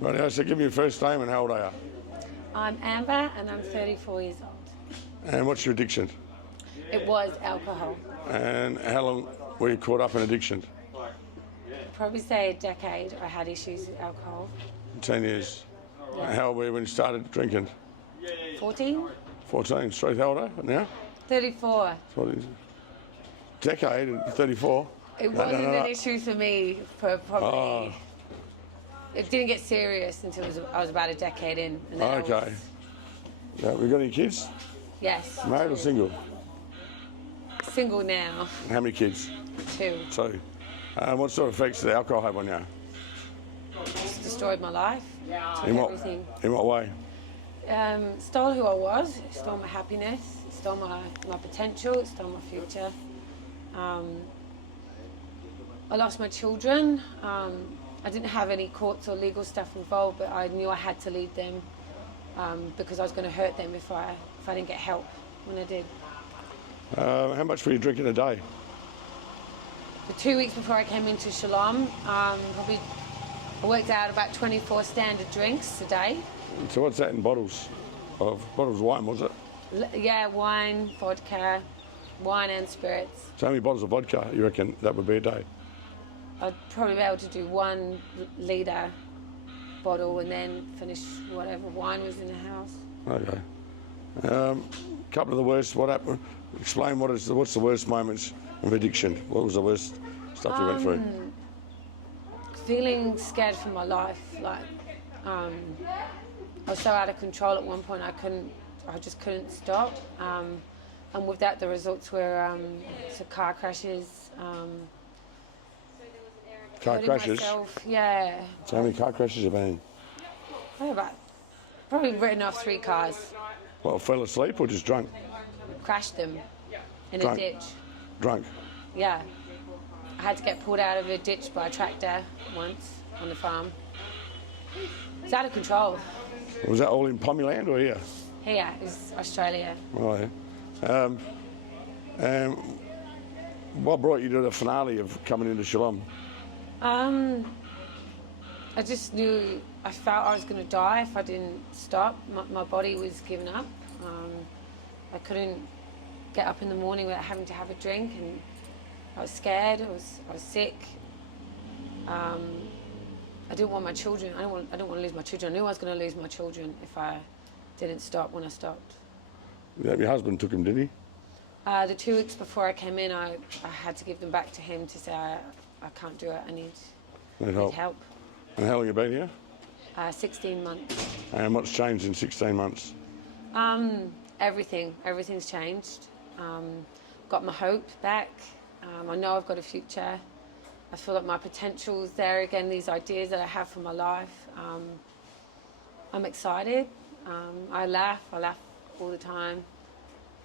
Right, so give me your first name and how old are you? I'm Amber and I'm 34 years old. And what's your addiction? It was alcohol. And how long were you caught up in addiction? I'd probably say a decade I had issues with alcohol. 10 years. Yeah. And how old were you when you started drinking? 14? 14. Straight, how old are you now? 34. 14. Decade and 34. It wasn't an issue for me for probably... It didn't get serious until I was about a decade in. And then Okay. Yeah, we got any kids? Yes. Married or single? Single now. How many kids? 2. 2. What sort of effects did alcohol have on you? It's destroyed my life. In Everything. In what way? Stole who I was. It stole my happiness. It stole my potential. It stole my future. I lost my children. I didn't have any courts or legal stuff involved, but I knew I had to lead them because I was going to hurt them if I didn't get help when I did. How much were you drinking a day? For 2 weeks before I came into Shalom, probably I worked out about 24 standard drinks a day. So what's that in bottles? Bottles of wine, was it? Yeah, wine, vodka, wine and spirits. So how many bottles of vodka you reckon that would be a day? I'd probably be able to do 1 litre bottle and then finish whatever wine was in the house. Okay. Couple of the worst, what happened? Explain what's the worst moments of addiction? What was the worst stuff you went through? Feeling scared for my life. Like, I was so out of control at one point I just couldn't stop. And with that the results were car crashes, Car crashes? Myself, yeah. So how many car crashes have you been in? Probably written off 3 cars. Well, fell asleep or just drunk? Crashed them in Drunk. a ditch. Drunk? Yeah. I had to get pulled out of a ditch by a tractor once on the farm. It's out of control. Was that all in Pomuland or here? Here is Australia. Oh, yeah. What brought you to the finale of coming into Shalom? I just knew, I felt I was going to die if I didn't stop. My body was giving up. I couldn't get up in the morning without having to have a drink, and I was scared. I was sick. I didn't want my children. I don't want to lose my children. I knew I was going to lose my children if I didn't stop when I stopped. Yeah, your husband took him, did he? The 2 weeks before I came in, I had to give them back to him to say I can't do it. I need help. And how long have you been here? 16 months. And what's changed in 16 months? Everything. Everything's changed. Got my hope back. I know I've got a future. I feel like my potential's there again, these ideas that I have for my life. I'm excited. I laugh all the time.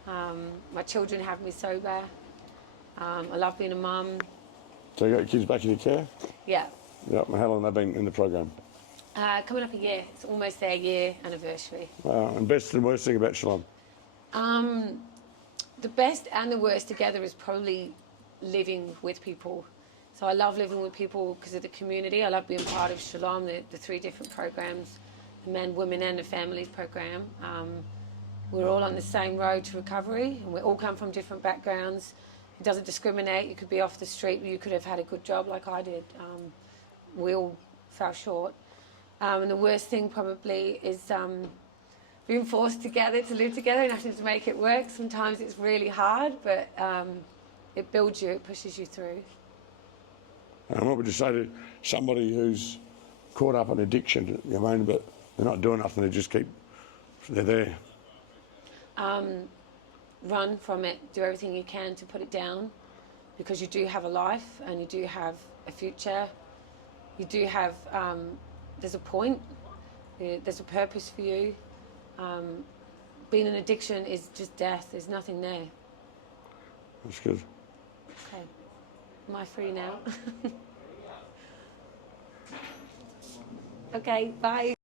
My children have me sober. I love being a mum. So you got your kids back in your care? Yeah. Yep. And how long have they been in the program? Coming up a year. It's almost their year anniversary. Wow. And best and worst thing about Shalom? The best and the worst together is probably living with people. So I love living with people because of the community. I love being part of Shalom, the 3 different programs, the men, women and the families program. We're all on the same road to recovery, and we all come from different backgrounds. It doesn't discriminate. You could be off the street, but you could have had a good job like I did. We all fell short. And the worst thing probably is being forced together to live together and having to make it work. Sometimes it's really hard, but it builds you, it pushes you through. And what would you say to somebody who's caught up in addiction, but they're not doing nothing, they're there? Run from it, do everything you can to put it down, because you do have a life and you do have a future. You do have, there's a point, there's a purpose for you. Being an addiction is just death, there's nothing there. That's good. Okay, am I free now? Okay, bye.